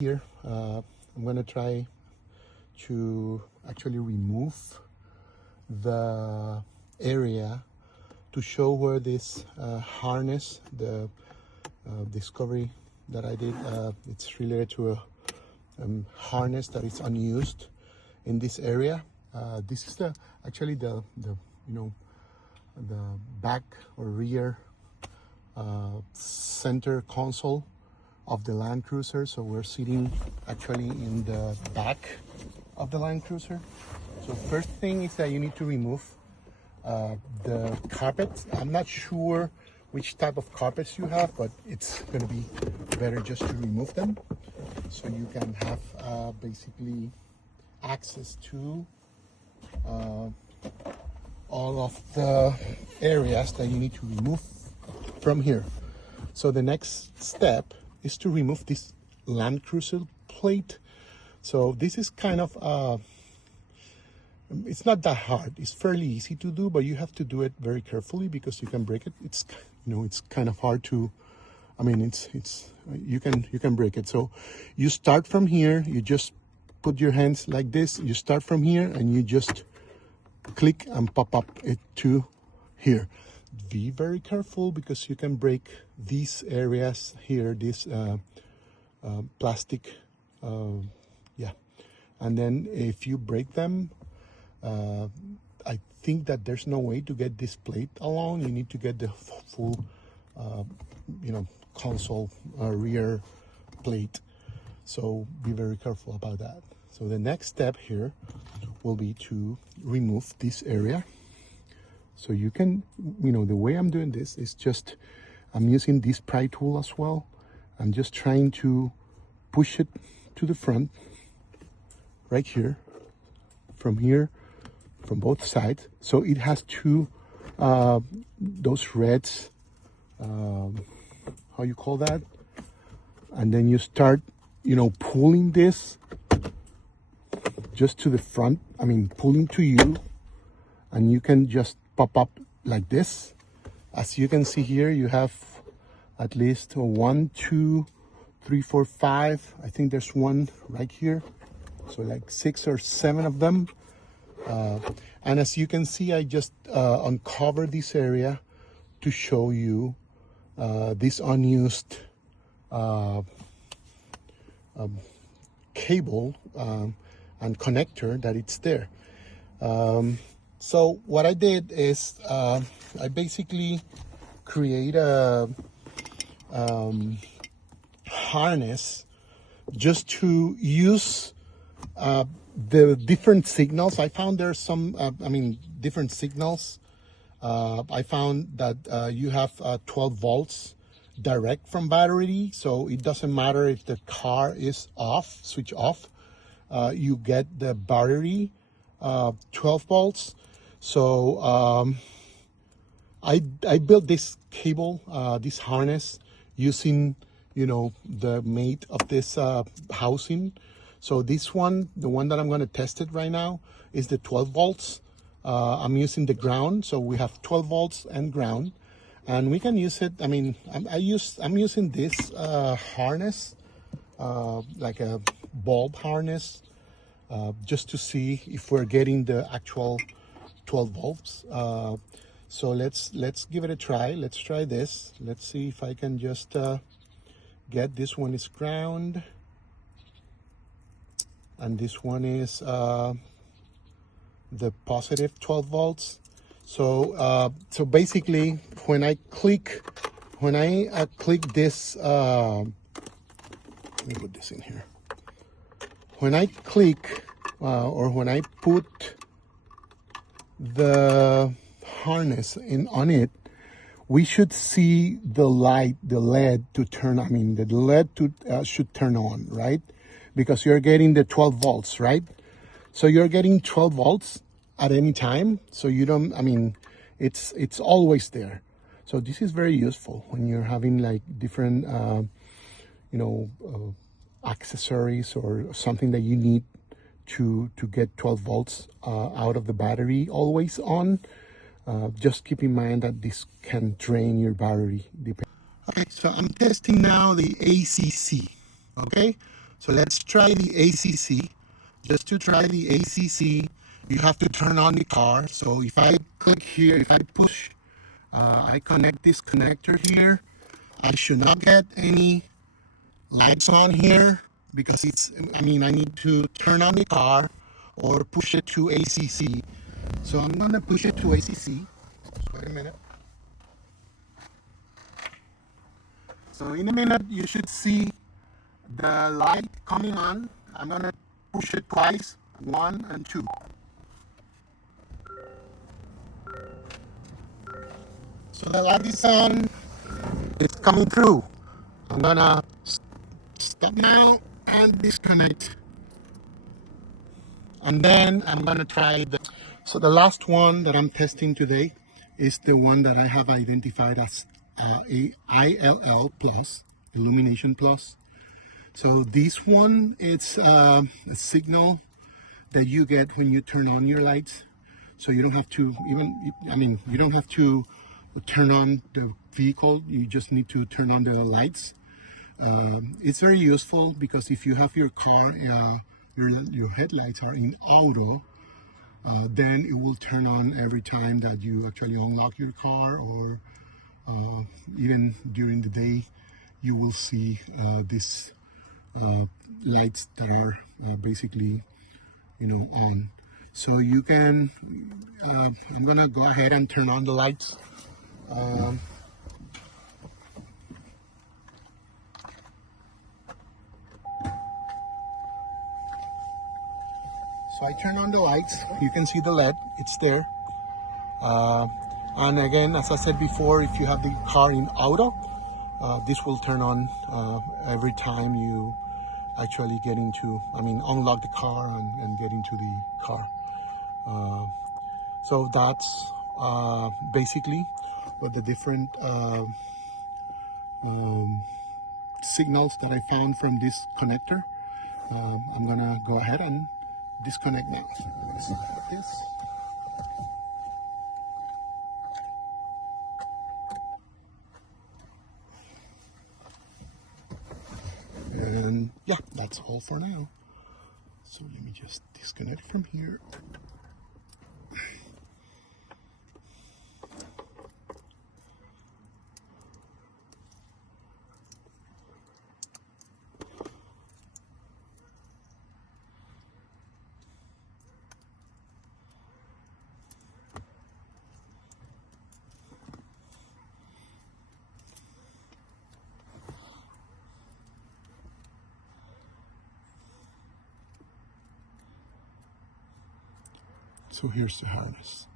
Here I'm going to try to actually remove the area to show where this harness, the discovery that I did, it's related to a harness that is unused in this area. This is the actually the back or rear center console of the Land Cruiser. So we're sitting actually in the back of the Land Cruiser. So first thing is that you need to remove the carpets. I'm not sure which type of carpets you have, but it's going to be better just to remove them so you can have basically access to all of the areas that you need to remove from here. So the next step is to remove this Land Cruiser plate. So this is kind of it's not that hard. It's fairly easy to do, but you have to do it very carefully because you can break it. It's it's kind of hard to, you can break it. So you start from here, you just put your hands like this, you start from here and you just click and pop up it to here. Be very careful because you can break these areas here, this plastic, yeah. And then if you break them, I think that there's no way to get this plate alone. You need to get the full, console rear plate. So be very careful about that. So the next step here will be to remove this area. So you can, the way I'm doing this is just, I'm using this pry tool as well. I'm just trying to push it to the front, right here, from both sides. So it has two, those reds, how you call that? And then you start, pulling this just to the front, pulling to you, and you can just pop up like this. As you can see here, you have at least 1, 2, 3, 4, 5. I think there's one right here. So like 6 or 7 of them. And as you can see, I just uncovered this area to show you this unused cable and connector that it's there. So what I did is I basically create a harness just to use the different signals. I found there's some, different signals. I found that you have 12 volts direct from battery, so it doesn't matter if the car is off, switch off. You get the battery 12 volts. So I built this cable, this harness using the mate of this housing. So this one, the one that I'm going to test it right now, is the 12 volts. I'm using the ground, so we have 12 volts and ground, and we can use it. I'm using this harness, like a bulb harness, just to see if we're getting the actual 12 volts. So let's give it a try. Let's try this. Let's see if I can just get this one is ground, and this one is the positive 12 volts. So so basically when I click this, let me put this in here. When I click or when I put the harness on it, we should see the light, the LED to turn, the LED should turn on, right? Because you're getting the 12 volts, right? So you're getting 12 volts at any time. So you don't, it's always there. So this is very useful when you're having like different, accessories or something that you need to get 12 volts out of the battery always on. Just keep in mind that this can drain your battery. Okay, so I'm testing now the ACC. Okay, So let's try the ACC. Just to try the ACC, you have to turn on the car. So if I click here, if I push, I connect this connector here, I should not get any lights on here because it's, I mean, I need to turn on the car or push it to ACC. So I'm gonna push it to ACC. Just wait a minute. So in a minute, you should see the light coming on. I'm gonna push it twice, 1 and 2. So the light is on, it's coming through. I'm gonna stop now and disconnect. And then I'm gonna try the, so the last one that I'm testing today is the one that I have identified as a ILL plus, Illumination plus. So this one, it's a signal that you get when you turn on your lights. So you don't have to even, I mean, you don't have to turn on the vehicle. You just need to turn on the lights. It's very useful because if you have your car, your headlights are in auto, then it will turn on every time that you actually unlock your car, or even during the day, you will see these lights that are basically, on. So you can, I'm gonna go ahead and turn on the lights. So I turn on the lights. You can see the LED, it's there. And again, as I said before, if you have the car in auto, this will turn on every time you actually get into, unlock the car and get into the car. So that's basically what the different signals that I found from this connector. I'm gonna go ahead and disconnect now. Let's put this. And yeah, that's all for now. So let me just disconnect from here. So here's the harness.